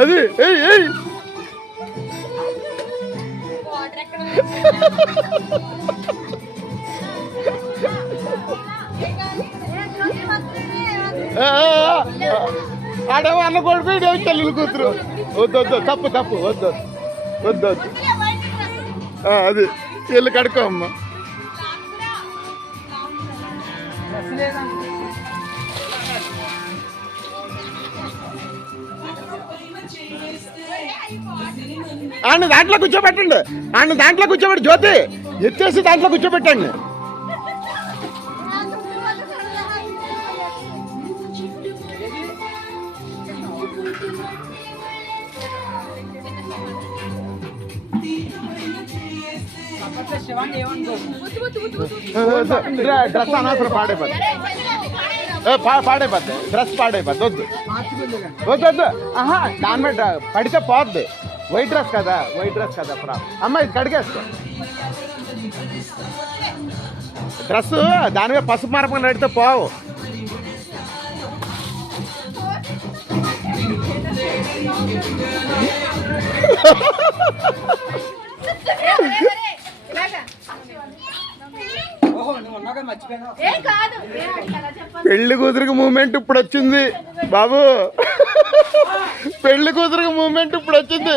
అది ఆడేమో అన్న కొడుకు ఇదేమో చెల్లెలు కూతురు. వద్దు వద్దు, తప్పు తప్పు, వద్దు వద్దు వద్దు. అది చెల్లి కడుకో అమ్మ. ఆయన దాంట్లో కూర్చోబెట్టండి, ఆయన దాంట్లో కూర్చోబెట్టి, జ్యోతి ఎత్తేసి దాంట్లో కూర్చోబెట్టండి. డ్రెస్ అనవసరం, పాడైపోద్ది, పాడైపోద్ది, డ్రెస్ పాడైపోద్ది. వద్దు వద్దు వద్దు. ఆహా, దాని మీద పడితే పోద్ది. వైట్ డ్రెస్ కదా, వైట్ డ్రెస్ కదా. అమ్మ ఇది కడిగేసుకో. డ్రెస్ దాని మీద పసుపు మరపని పెడితే పోవు. పెళ్లి కూతురికి మూమెంట్ ఇప్పుడు వచ్చింది బాబు, పెళ్లి కూతురికి మూమెంట్ ఇప్పుడు వచ్చింది.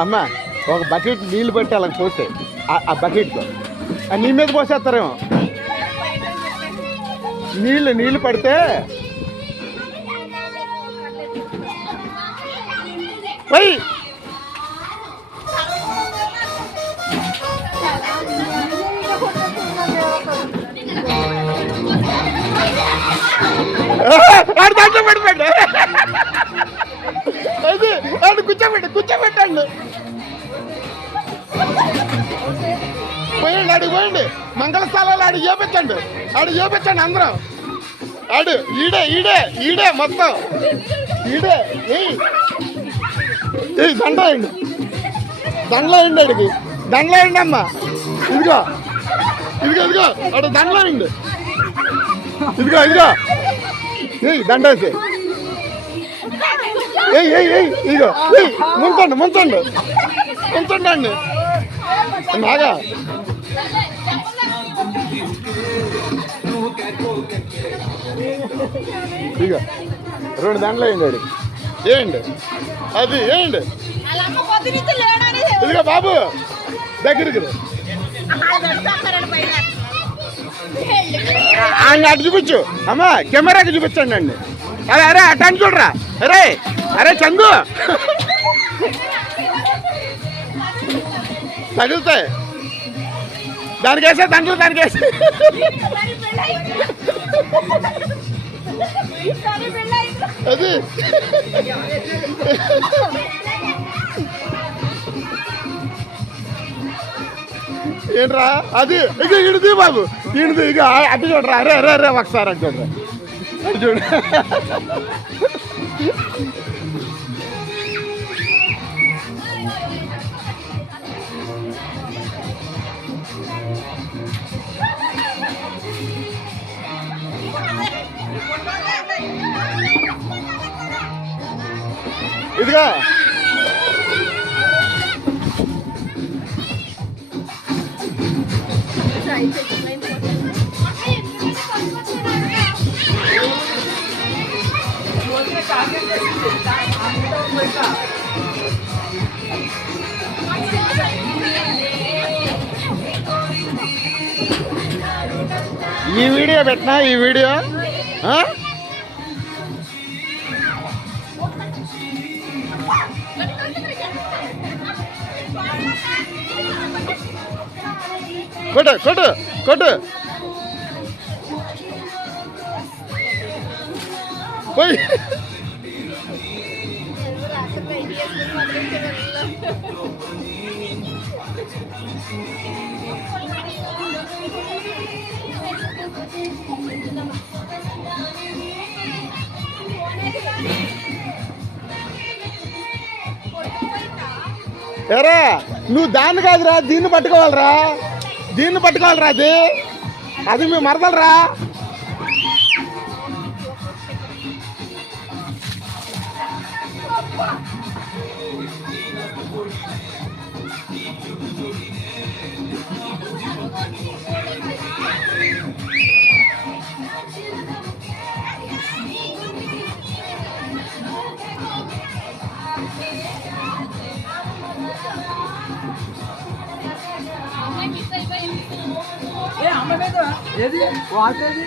అమ్మ ఒక బకెట్ నీళ్ళు పెట్టి అలా పోస్తే ఆ బకెట్తో నీ మీద పోసేస్తారేమో. నీళ్ళు పడితే పోయి దాంట్లో పడిపోండి. అది అది కూర్చోబెట్టండి. పోయండి, అడిగి పోయండి. మంగళస్థానాలు ఆడికి చేపించండి, అందరం. ఆడు ఈడే మొత్తం ఈడే. దండ వేయండి, అడిగి దండలో వేయండి అమ్మా. ఇదిగో అడు దండలో వేయండి. ఇదిగో దండ వేసి ఇదిగో ముంచండి అండి బాగా. ఇదిగో 2 దండలు వేయండి, అది వేయండి. ఇదిగో బాబు దగ్గరికి ఆయన అటు చూపించు అమ్మా, కెమెరాకి చూపించండి అండి. అరే అటు చూడరా. అరే చందు తగులుతాయి, దానికేసే దండలు, దానికేసే. అది ఏంట్రా అది. ఇక ఇడిది బాబు, ఇక అటు చూడరా. అరే ఒకసారి అటు చూడరా, అటు చూడ. ఇదిగా ఈ వీడియో పెట్టినా, ఈ వీడియో కొట్టు పోయి ఎరా నువ్వు దాన్ని కాదురా, దీన్ని పట్టుకోవాలరా, దీన్ని పట్టుకోవాలరా. అది అది మీ మరదలరా. ఏది వాటేది